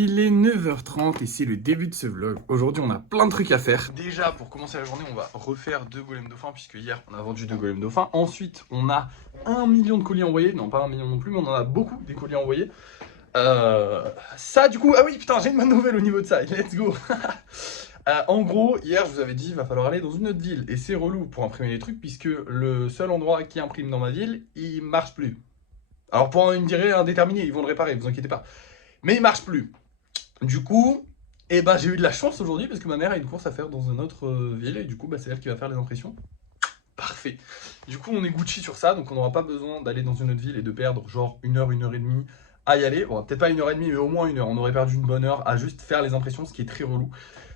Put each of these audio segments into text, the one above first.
Il est 9h30 et c'est le début de ce vlog. Aujourd'hui, on a plein de trucs à faire. Déjà, pour commencer la journée, on va refaire 2 golems dauphins puisque hier, on a vendu 2 golems dauphins. Ensuite, on a 1 million de colis envoyés. Non, pas 1 million non plus, mais on en a beaucoup des colis envoyés. Ça, du coup, ah oui, putain, j'ai une bonne nouvelle au niveau de ça. Let's go. En gros, hier, je vous avais dit, il va falloir aller dans une autre ville. Et c'est relou pour imprimer les trucs puisque le seul endroit qui imprime dans ma ville, il marche plus. Alors, pour une durée indéterminée, ils vont le réparer, vous inquiétez pas. Mais il marche plus. Du coup, j'ai eu de la chance aujourd'hui parce que ma mère a une course à faire dans une autre ville et du coup, c'est elle qui va faire les impressions. Parfait. Du coup, on est Gucci sur ça, donc on n'aura pas besoin d'aller dans une autre ville et de perdre genre une heure et demie à y aller. Bon, peut-être pas une heure et demie, mais au moins une heure. On aurait perdu une bonne heure à juste faire les impressions, ce qui est très relou.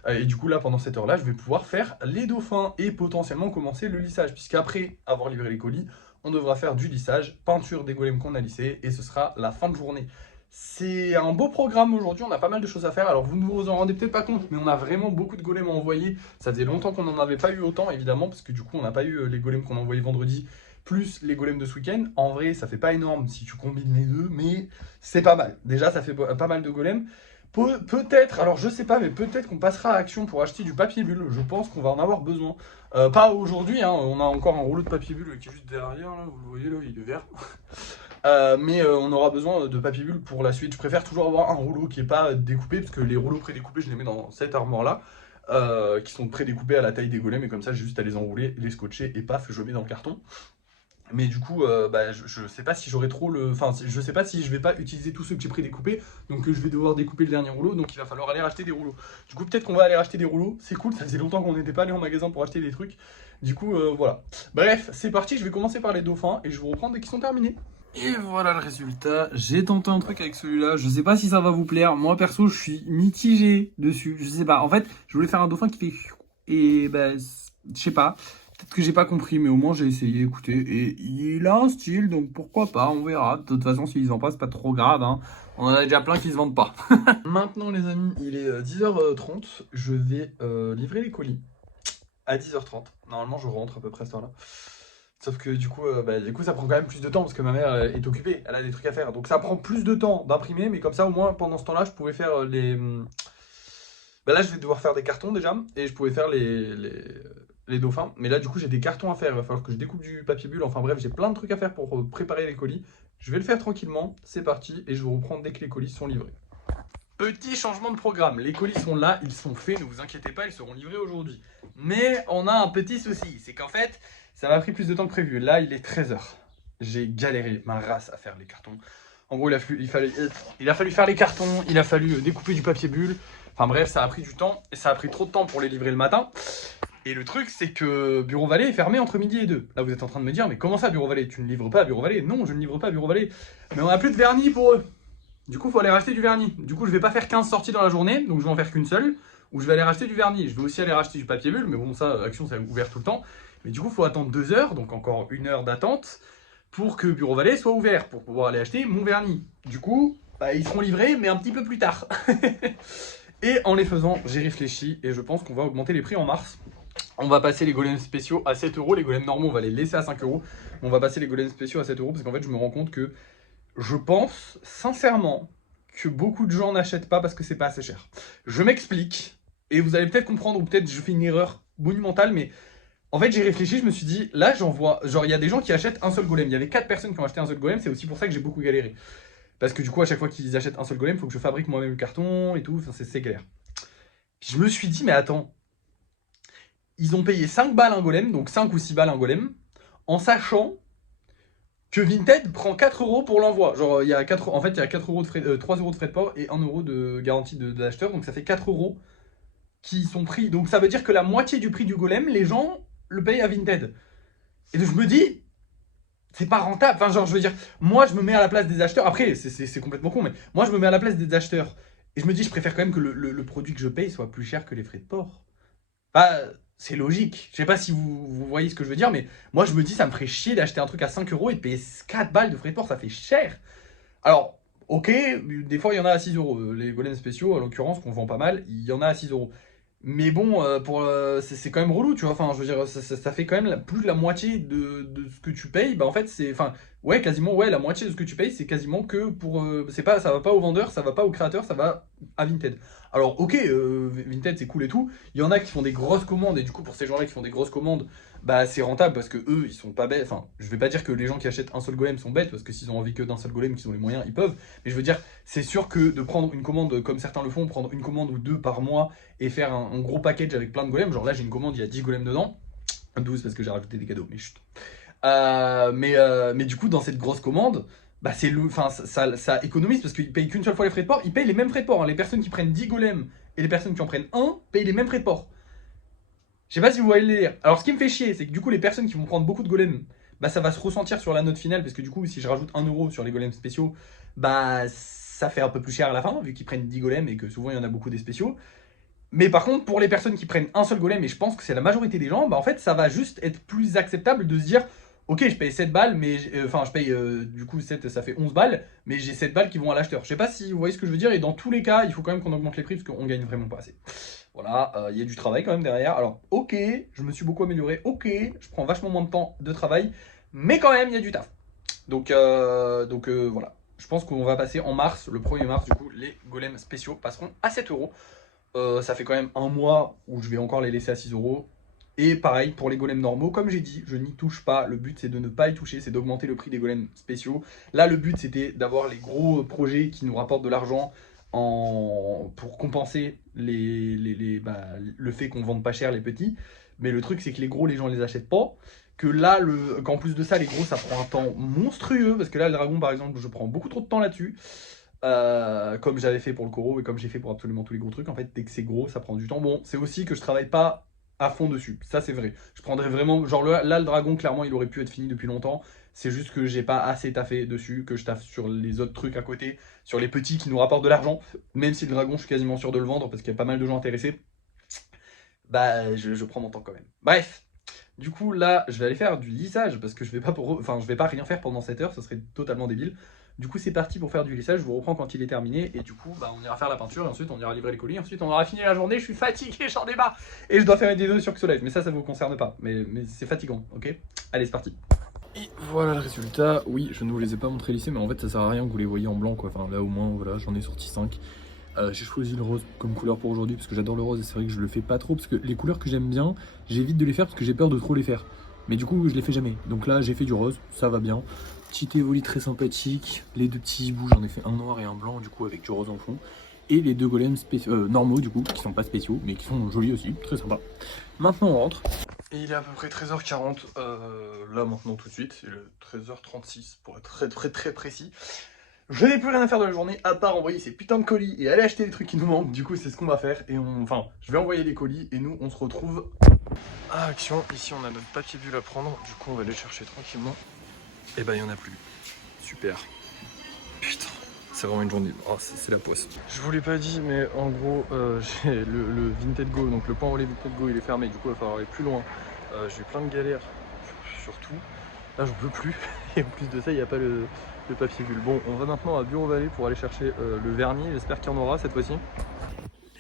Et du coup, là, pendant cette heure-là, je vais pouvoir faire les dauphins et potentiellement commencer le lissage, puisqu'après avoir livré les colis, on devra faire du lissage, peinture des golems qu'on a lissés, et ce sera la fin de journée. C'est un beau programme aujourd'hui, on a pas mal de choses à faire. Alors vous ne vous en rendez peut-être pas compte, mais on a vraiment beaucoup de golems à envoyer. Ça faisait longtemps qu'on n'en avait pas eu autant, évidemment, parce que du coup on n'a pas eu les golems qu'on a envoyés vendredi, plus les golems de ce week-end. En vrai, ça fait pas énorme si tu combines les deux, mais c'est pas mal. Déjà, ça fait pas mal de golems. Peut-être, alors je sais pas, mais peut-être qu'on passera à action pour acheter du papier bulle. Je pense qu'on va en avoir besoin. Pas aujourd'hui, hein, on a encore un rouleau de papier bulle qui est juste derrière, là, vous le voyez là, il est vert. Mais on aura besoin de papier bulle pour la suite. Je préfère toujours avoir un rouleau qui n'est pas découpé, parce que les rouleaux prédécoupés, je les mets dans cette armoire-là, qui sont prédécoupés à la taille des golems, et comme ça, j'ai juste à les enrouler, les scotcher, et paf, je mets dans le carton. Mais du coup, je sais pas si j'aurai trop le... Enfin, je sais pas si je vais pas utiliser tous ceux que j'ai prédécoupés, donc je vais devoir découper le dernier rouleau, donc il va falloir aller racheter des rouleaux. Du coup, peut-être qu'on va aller racheter des rouleaux, c'est cool, ça faisait longtemps qu'on n'était pas allé en magasin pour acheter des trucs. Du coup, voilà. Bref, c'est parti, je vais commencer par les dauphins, et je vous reprends dès qu'ils sont terminés. Et voilà le résultat, j'ai tenté un truc avec celui-là, je sais pas si ça va vous plaire, moi perso je suis mitigé dessus, je sais pas, en fait je voulais faire un dauphin qui fait et je sais pas, peut-être que j'ai pas compris mais au moins j'ai essayé, écoutez, et il a un style donc pourquoi pas, on verra, de toute façon s'ils en passent pas trop grave, hein. On en a déjà plein qui se vendent pas. Maintenant les amis, il est 10h30, je vais livrer les colis à 10h30, normalement je rentre à peu près à cette heure-là. Sauf que du coup, ça prend quand même plus de temps parce que ma mère est occupée, elle a des trucs à faire. Donc ça prend plus de temps d'imprimer, mais comme ça au moins pendant ce temps-là, je pouvais faire les... là, je vais devoir faire des cartons déjà, et je pouvais faire les dauphins. Mais là, du coup, j'ai des cartons à faire, il va falloir que je découpe du papier bulle. Enfin bref, j'ai plein de trucs à faire pour préparer les colis. Je vais le faire tranquillement, c'est parti, et je vous reprends dès que les colis sont livrés. Petit changement de programme, les colis sont là, ils sont faits, ne vous inquiétez pas, ils seront livrés aujourd'hui. Mais on a un petit souci, c'est qu'en fait, ça m'a pris plus de temps que prévu. Là, il est 13h. J'ai galéré ma race à faire les cartons. En gros, il a fallu faire les cartons, il a fallu découper du papier bulle. Enfin bref, ça a pris du temps, et ça a pris trop de temps pour les livrer le matin. Et le truc, c'est que Bureau Vallée est fermé entre midi et 2. Là, vous êtes en train de me dire, mais comment ça, Bureau Vallée? Tu ne livres pas à Bureau Vallée? Non, je ne livre pas à Bureau Vallée. Mais on n'a plus de vernis pour eux. Du coup, il faut aller racheter du vernis. Du coup, je vais pas faire 15 sorties dans la journée, donc je vais en faire qu'une seule, où je vais aller racheter du vernis. Je vais aussi aller racheter du papier bulle, mais bon, ça, Action, c'est ouvert tout le temps. Mais du coup, il faut attendre 2 heures, donc encore 1 heure d'attente, pour que Bureau Vallée soit ouvert, pour pouvoir aller acheter mon vernis. Du coup, ils seront livrés, mais un petit peu plus tard. Et en les faisant, j'ai réfléchi, et je pense qu'on va augmenter les prix en mars. On va passer les golems spéciaux à 7 euros, les golems normaux, on va les laisser à 5 euros. On va passer les golems spéciaux à 7 euros, parce qu'en fait, je me rends compte que je pense sincèrement que beaucoup de gens n'achètent pas parce que c'est pas assez cher. Je m'explique, et vous allez peut-être comprendre, ou peut-être je fais une erreur monumentale, mais en fait j'ai réfléchi, je me suis dit, là j'en vois, genre il y a des gens qui achètent un seul golem, il y avait 4 personnes qui ont acheté un seul golem, c'est aussi pour ça que j'ai beaucoup galéré. Parce que du coup à chaque fois qu'ils achètent un seul golem, il faut que je fabrique moi-même le carton et tout, enfin c'est galère. Puis je me suis dit, mais attends, ils ont payé 5 balles un golem, donc 5 ou 6 balles un golem, en sachant que Vinted prend 4 euros pour l'envoi. Genre, il y a 4, en fait, il y a 4 euros de frais, 3 euros de frais de port et 1 euro de garantie de l'acheteur. Donc, ça fait 4 euros qui sont pris. Donc, ça veut dire que la moitié du prix du golem, les gens le payent à Vinted. Et donc, je me dis, c'est pas rentable. Enfin, genre, je veux dire, moi, je me mets à la place des acheteurs. Après, c'est complètement con, mais moi, je me mets à la place des acheteurs. Et je me dis, je préfère quand même que le produit que je paye soit plus cher que les frais de port. Bah, c'est logique. Je sais pas si vous voyez ce que je veux dire, mais moi je me dis, ça me ferait chier d'acheter un truc à 5 euros et de payer 4 balles de frais de port, ça fait cher. Alors, ok, des fois il y en a à 6 euros. Les golems spéciaux, en l'occurrence, qu'on vend pas mal, il y en a à 6 euros. Mais bon, c'est quand même relou, tu vois. Enfin, je veux dire, ça fait quand même plus de la moitié de ce que tu payes. Bah, en fait, c'est. Enfin, Ouais, quasiment, ouais, la moitié de ce que tu payes, c'est quasiment que pour. C'est pas, ça va pas au vendeur, ça va pas au créateur, ça va à Vinted. Alors, ok, Vinted c'est cool et tout. Il y en a qui font des grosses commandes, et du coup, pour ces gens-là qui font des grosses commandes, bah c'est rentable parce que eux, ils sont pas bêtes. Enfin, je vais pas dire que les gens qui achètent un seul golem sont bêtes, parce que s'ils ont envie que d'un seul golem, qu'ils ont les moyens, ils peuvent. Mais je veux dire, c'est sûr que de prendre une commande comme certains le font, prendre une commande ou deux par mois et faire un gros package avec plein de golems, genre là, j'ai une commande, il y a 10 golems dedans. 12 parce que j'ai rajouté des cadeaux, mais chut. Mais du coup, dans cette grosse commande, bah enfin, ça économise parce qu'ils payent qu'une seule fois les frais de port. Ils payent les mêmes frais de port, hein. Les personnes qui prennent 10 golems et les personnes qui en prennent un payent les mêmes frais de port. Je sais pas si vous voyez le délire. Alors, ce qui me fait chier, c'est que du coup, les personnes qui vont prendre beaucoup de golems, bah ça va se ressentir sur la note finale parce que du coup, si je rajoute 1 € sur les golems spéciaux, bah ça fait un peu plus cher à la fin vu qu'ils prennent 10 golems et que souvent il y en a beaucoup des spéciaux. Mais par contre, pour les personnes qui prennent un seul golem, et je pense que c'est la majorité des gens, bah en fait, ça va juste être plus acceptable de se dire ok, je paye 7 balles, mais enfin, je paye du coup 7, ça fait 11 balles, mais j'ai 7 balles qui vont à l'acheteur. Je sais pas si vous voyez ce que je veux dire, et dans tous les cas, il faut quand même qu'on augmente les prix parce qu'on gagne vraiment pas assez. Voilà, il y a du travail quand même derrière. Alors, ok, je me suis beaucoup amélioré, ok, je prends vachement moins de temps de travail, mais quand même, il y a du taf. Donc voilà. Je pense qu'on va passer en mars, le 1er mars, du coup, les golems spéciaux passeront à 7 €. Ça fait quand même un mois où je vais encore les laisser à 6 €. Et pareil pour les golems normaux, comme j'ai dit, je n'y touche pas. Le but c'est de ne pas y toucher, c'est d'augmenter le prix des golems spéciaux. Là, le but c'était d'avoir les gros projets qui nous rapportent de l'argent pour compenser le fait qu'on vende pas cher les petits. Mais le truc c'est que les gros, les gens les achètent pas. Que là, qu'en plus de ça, les gros ça prend un temps monstrueux. Parce que là, le dragon par exemple, je prends beaucoup trop de temps là-dessus. Comme j'avais fait pour le Koro et comme j'ai fait pour absolument tous les gros trucs, en fait, dès que c'est gros, ça prend du temps. Bon, c'est aussi que je travaille pas à fond dessus, ça c'est vrai. Je prendrais vraiment, genre là, le dragon, clairement, il aurait pu être fini depuis longtemps. C'est juste que j'ai pas assez taffé dessus, que je taffe sur les autres trucs à côté, sur les petits qui nous rapportent de l'argent. Même si le dragon, je suis quasiment sûr de le vendre parce qu'il y a pas mal de gens intéressés, bah je prends mon temps quand même. Bref. Du coup, là, je vais aller faire du lissage parce que je vais pas je vais pas rien faire pendant 7 heures, ça serait totalement débile. Du coup, c'est parti pour faire du lissage. Je vous reprends quand il est terminé et du coup, bah, on ira faire la peinture et ensuite on ira livrer les colis. Ensuite, on aura fini la journée. Je suis fatigué, j'en ai marre et je dois faire une vidéo sur Xolage. Mais ça vous concerne pas. Mais c'est fatigant, ok? Allez, c'est parti. Et voilà le résultat. Oui, je ne vous les ai pas montrés lissés, mais en fait, ça sert à rien que vous les voyez en blanc, quoi. Enfin, là au moins, voilà, j'en ai sorti 5. J'ai choisi le rose comme couleur pour aujourd'hui parce que j'adore le rose et c'est vrai que je le fais pas trop parce que les couleurs que j'aime bien, j'évite de les faire parce que j'ai peur de trop les faire. Mais du coup, je les fais jamais. Donc là, j'ai fait du rose, ça va bien. Petit évoli très sympathique. Les deux petits hiboux, j'en ai fait un noir et un blanc du coup avec du rose en fond. Et les deux golems normaux du coup, qui sont pas spéciaux mais qui sont jolis aussi, très sympa. Maintenant on rentre. Et il est à peu près 13h40 là maintenant tout de suite, c'est le 13h36 pour être très très très précis. Je n'ai plus rien à faire de la journée à part envoyer ces putains de colis et aller acheter les trucs qui nous manquent. Du coup, c'est ce qu'on va faire. Et enfin, je vais envoyer les colis et nous, on se retrouve à Action. Ici, on a notre papier bulle à prendre. Du coup, on va aller chercher tranquillement. Et bah, il n'y en a plus. Super. Putain, c'est vraiment une journée. Oh, c'est la poisse. Je vous l'ai pas dit, mais en gros, j'ai le Vinted Go. Donc, le point relais Vinted Go, il est fermé. Du coup, il va falloir aller plus loin. J'ai eu plein de galères sur tout. Là, j'en peux plus. Et en plus de ça, il n'y a pas le papier bulle. Bon, on va maintenant à Bureau Vallée pour aller chercher le vernis. J'espère qu'il y en aura cette fois-ci.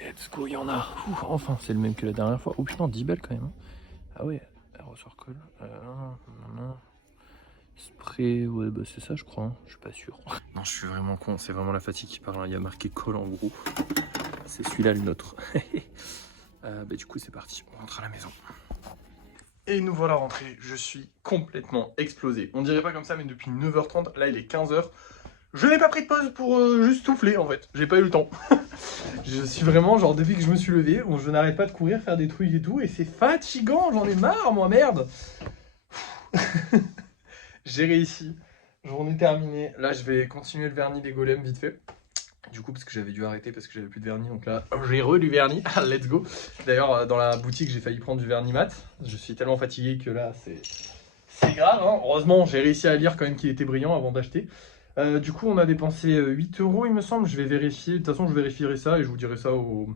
Let's go, il y en a. Ouh, enfin, c'est le même que la dernière fois. Oh putain, 10 balles quand même. Ah ouais, ressort colle. Spray, ouais, bah c'est ça, je crois. Hein. Je suis pas sûr. Non, je suis vraiment con. C'est vraiment la fatigue qui parle. Hein. Il y a marqué colle en gros. C'est celui-là le nôtre. Bah, du coup, c'est parti. On rentre à la maison. Et nous voilà rentrés, je suis complètement explosé. On dirait pas comme ça, mais depuis 9h30, là il est 15h. Je n'ai pas pris de pause pour juste souffler en fait, j'ai pas eu le temps. Je suis vraiment, genre depuis que je me suis levé, je n'arrête pas de courir, faire des trucs et tout, et c'est fatigant, j'en ai marre moi, merde. J'ai réussi, journée terminée. Là je vais continuer le vernis des golems vite fait. Du coup, parce que j'avais dû arrêter parce que j'avais plus de vernis, donc là j'ai du vernis, let's go. D'ailleurs dans la boutique j'ai failli prendre du vernis mat, je suis tellement fatigué que là c'est grave, hein. Heureusement j'ai réussi à lire quand même qu'il était brillant avant d'acheter. Du coup on a dépensé 8 € il me semble, je vais vérifier, de toute façon je vérifierai ça et je vous dirai ça au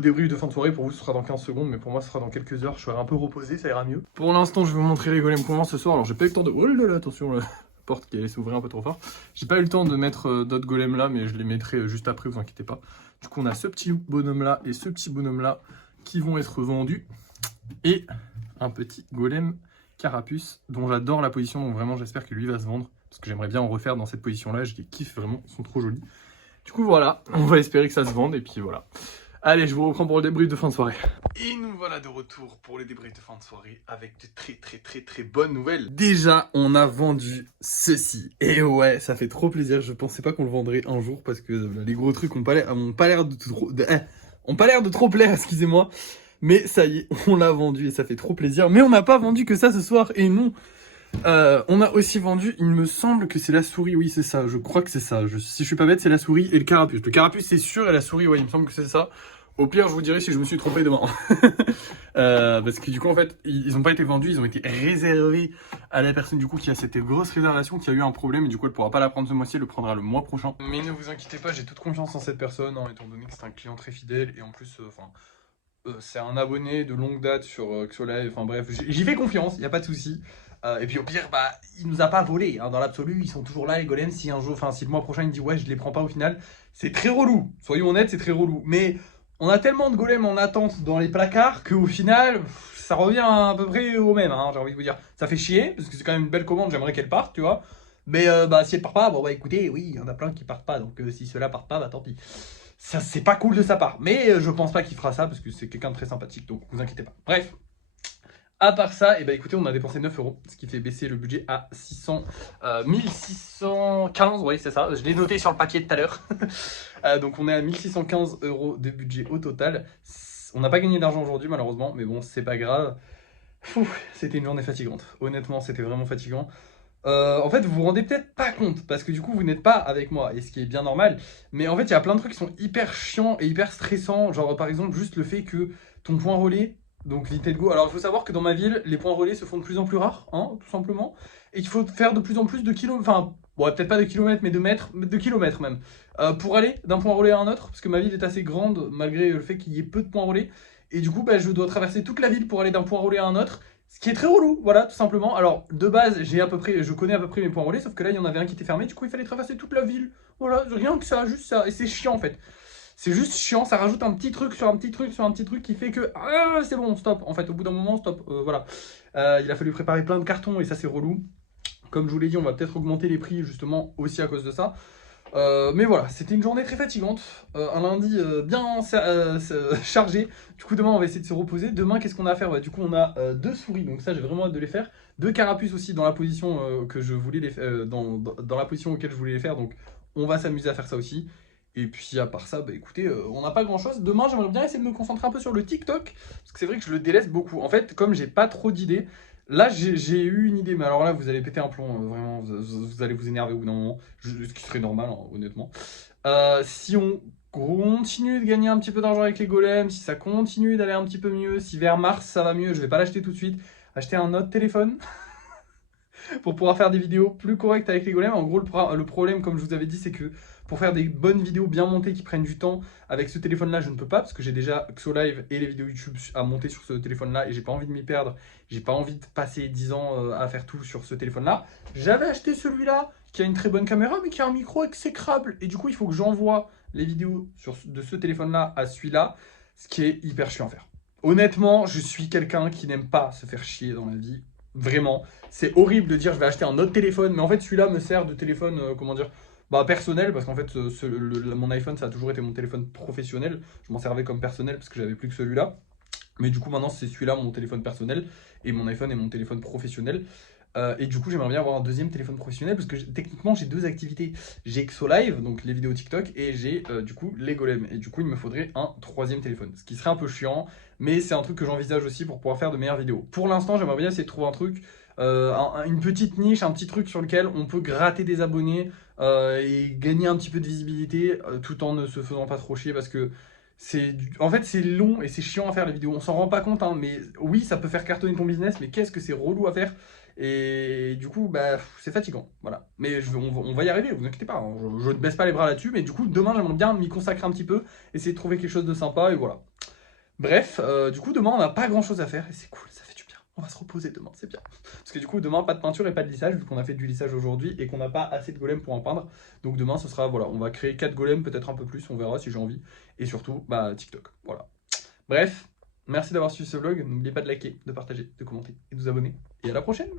débrief de fin de soirée. Pour vous ce sera dans 15 secondes, mais pour moi ce sera dans quelques heures, je serai un peu reposé, ça ira mieux. Pour l'instant je vais vous montrer les golems qu'on vend ce soir, alors j'ai pas eu le temps de... Oh là là, attention là. Porte qui allait s'ouvrir un peu trop fort. J'ai pas eu le temps de mettre d'autres golems là, mais je les mettrai juste après, vous inquiétez pas. Du coup, on a ce petit bonhomme là et ce petit bonhomme là qui vont être vendus. Et un petit golem Carapuce, dont j'adore la position, donc vraiment j'espère que lui va se vendre, parce que j'aimerais bien en refaire dans cette position-là, je les kiffe vraiment, ils sont trop jolis. Du coup voilà, on va espérer que ça se vende, et puis voilà. Allez, je vous reprends pour le débrief de fin de soirée. Et nous voilà de retour pour le débrief de fin de soirée avec de très bonnes nouvelles. Déjà, on a vendu ceci. Et ouais, ça fait trop plaisir. Je pensais pas qu'on le vendrait un jour parce que les gros trucs ont pas l'air de trop plaire, excusez-moi. Mais ça y est, on l'a vendu et ça fait trop plaisir. Mais on n'a pas vendu que ça ce soir. Et non, on a aussi vendu, il me semble que c'est la souris, oui c'est ça, je crois que c'est ça, si je suis pas bête c'est la souris et le carapuce. Le carapuce c'est sûr et la souris, ouais il me semble que c'est ça. Au pire je vous dirai si je me suis trompé demain. Parce que du coup en fait ils ont pas été vendus, ils ont été réservés à la personne du coup qui a cette grosse réservation, qui a eu un problème et du coup elle pourra pas la prendre ce mois-ci, elle le prendra le mois prochain. Mais ne vous inquiétez pas, j'ai toute confiance en cette personne, hein, étant donné que c'est un client très fidèle et en plus c'est un abonné de longue date sur Xolive, enfin bref, j'y fais confiance, il n'y a pas de souci. Et puis au pire, bah, il nous a pas volé, hein, dans l'absolu, ils sont toujours là les golems, si un jour, enfin si le mois prochain il me dit ouais je les prends pas au final, c'est très relou, soyons honnêtes, c'est très relou. Mais on a tellement de golems en attente dans les placards qu'au final, ça revient à peu près au même, hein, j'ai envie de vous dire. Ça fait chier, parce que c'est quand même une belle commande, j'aimerais qu'elle parte, tu vois. Mais bah si elle part pas, bon bah écoutez, oui, il y en a plein qui partent pas, donc si ceux-là partent pas, bah tant pis. Ça, c'est pas cool de sa part. Mais je pense pas qu'il fera ça parce que c'est quelqu'un de très sympathique. Donc, vous inquiétez pas. Bref. À part ça, et bah écoutez, on a dépensé 9 euros, ce qui fait baisser le budget à 1615, oui c'est ça, je l'ai noté sur le papier tout à l'heure. Donc on est à 1615 euros de budget au total. On n'a pas gagné d'argent aujourd'hui malheureusement, mais bon, c'est pas grave. C'était une journée fatigante, honnêtement c'était vraiment fatigant. En fait, vous vous rendez peut-être pas compte, parce que du coup, vous n'êtes pas avec moi, et ce qui est bien normal. Mais en fait, il y a plein de trucs qui sont hyper chiants et hyper stressants. Genre, par exemple, juste le fait que ton point relais, donc l'Itedgo. Alors, il faut savoir que dans ma ville, les points relais se font de plus en plus rares, hein, tout simplement. Et qu'il faut faire de plus en plus de kilomètres. Enfin, bon, peut-être pas de kilomètres, mais de mètres, de kilomètres même. Pour aller d'un point relais à un autre, parce que ma ville est assez grande, malgré le fait qu'il y ait peu de points relais. Et du coup, bah, je dois traverser toute la ville pour aller d'un point relais à un autre. Ce qui est très relou, voilà, tout simplement. Alors, de base, je connais à peu près mes points relais, sauf que là, il y en avait un qui était fermé, du coup, il fallait traverser toute la ville. Voilà, rien que ça, juste ça. Et c'est chiant, en fait. C'est juste chiant, ça rajoute un petit truc sur un petit truc sur un petit truc qui fait que... Ah, c'est bon, stop. En fait, au bout d'un moment, stop. Voilà. Il a fallu préparer plein de cartons et ça, c'est relou. Comme je vous l'ai dit, on va peut-être augmenter les prix, justement, aussi à cause de ça. Mais voilà, c'était une journée très fatigante, un lundi bien chargé. Du coup demain on va essayer de se reposer. Demain qu'est-ce qu'on a à faire? Du coup on a deux souris, donc ça j'ai vraiment hâte de les faire. Deux carapuces aussi dans la position que je voulais les dans la position auquel je voulais les faire. Donc on va s'amuser à faire ça aussi. Et puis à part ça, bah écoutez, on n'a pas grand chose. Demain j'aimerais bien essayer de me concentrer un peu sur le TikTok, parce que c'est vrai que je le délaisse beaucoup. En fait, comme j'ai pas trop d'idées, là, j'ai eu une idée, mais alors là, vous allez péter un plomb, vraiment, vous allez vous énerver au bout d'un moment, ce qui serait normal, hein, honnêtement. Si on continue de gagner un petit peu d'argent avec les golems, si ça continue d'aller un petit peu mieux, si vers mars ça va mieux, je vais pas l'acheter tout de suite, acheter un autre téléphone pour pouvoir faire des vidéos plus correctes avec les golems. En gros, le problème, comme je vous avais dit, c'est que pour faire des bonnes vidéos bien montées qui prennent du temps, avec ce téléphone-là, je ne peux pas, parce que j'ai déjà Xolive et les vidéos YouTube à monter sur ce téléphone-là, et j'ai pas envie de m'y perdre. J'ai pas envie de passer 10 ans à faire tout sur ce téléphone-là. J'avais acheté celui-là, qui a une très bonne caméra, mais qui a un micro exécrable. Et du coup, il faut que j'envoie les vidéos de ce téléphone-là à celui-là, ce qui est hyper chiant à faire. Honnêtement, je suis quelqu'un qui n'aime pas se faire chier dans la vie. Vraiment, c'est horrible de dire je vais acheter un autre téléphone, mais en fait celui-là me sert de téléphone, comment dire, bah personnel, parce qu'en fait mon iPhone ça a toujours été mon téléphone professionnel, je m'en servais comme personnel parce que j'avais plus que celui-là, mais du coup maintenant c'est celui-là mon téléphone personnel, et mon iPhone est mon téléphone professionnel. Et du coup j'aimerais bien avoir un deuxième téléphone professionnel, parce que techniquement j'ai deux activités, j'ai Xolive, donc les vidéos TikTok, et j'ai du coup les golems, et du coup il me faudrait un troisième téléphone, ce qui serait un peu chiant, mais c'est un truc que j'envisage aussi pour pouvoir faire de meilleures vidéos. Pour l'instant j'aimerais bien essayer de trouver un truc, une petite niche, un petit truc sur lequel on peut gratter des abonnés et gagner un petit peu de visibilité tout en ne se faisant pas trop chier, parce que en fait c'est long et c'est chiant à faire les vidéos, on s'en rend pas compte, hein, mais oui ça peut faire cartonner ton business, mais qu'est-ce que c'est relou à faire. Et du coup, bah, c'est fatigant, voilà. Mais on va y arriver, vous inquiétez pas, hein. Je ne baisse pas les bras là-dessus, mais du coup, demain, j'aimerais bien m'y consacrer un petit peu, essayer de trouver quelque chose de sympa, et voilà. Bref, du coup, demain, on n'a pas grand-chose à faire, et c'est cool, ça fait du bien. On va se reposer demain, c'est bien. Parce que du coup, demain, pas de peinture et pas de lissage, vu qu'on a fait du lissage aujourd'hui, et qu'on n'a pas assez de golems pour en peindre. Donc demain, ce sera, voilà, on va créer 4 golems, peut-être un peu plus, on verra si j'ai envie. Et surtout, bah, TikTok, voilà. Bref. Merci d'avoir suivi ce vlog. N'oubliez pas de liker, de partager, de commenter et de vous abonner. Et à la prochaine!